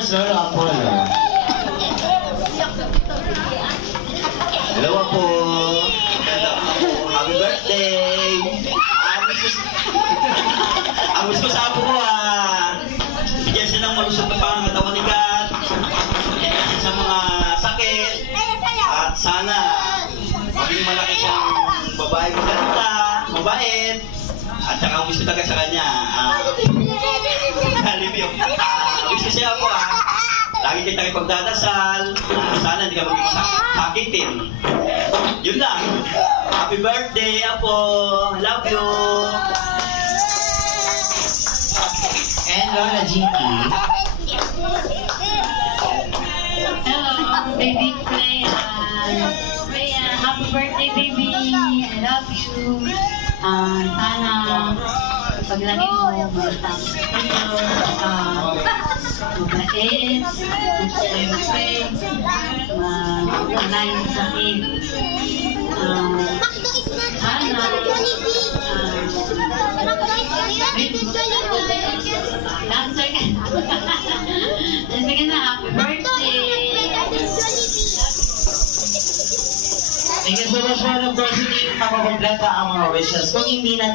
course, Lolo Apollo. Hello po. Happy birthday. Ang gusto sa apo ko bigyan siya ng malusog na pangatawan ni God. Sa mga sakit. At sana maging malaki siyang babae maganda, mabait. At saka ang gusto talaga sa kanya, Jollibee. Gusto siya po lagi kita ipagdadasal. Sana hindi ka maging sakitin. Yun lang. Happy birthday, Apo. Love you. And Lola Jinky. Hello, baby Freya. Freya, happy birthday, baby. I love you. Sana paglaki mo, matapos kayo, mabait, mag-celebrate, mag-online sa akin. Sana, dancer ka. Dancer ka na, happy birthday. Thank you so much, Lolo. Of course, hindi makukompleta ang mga wishes kung hindi natin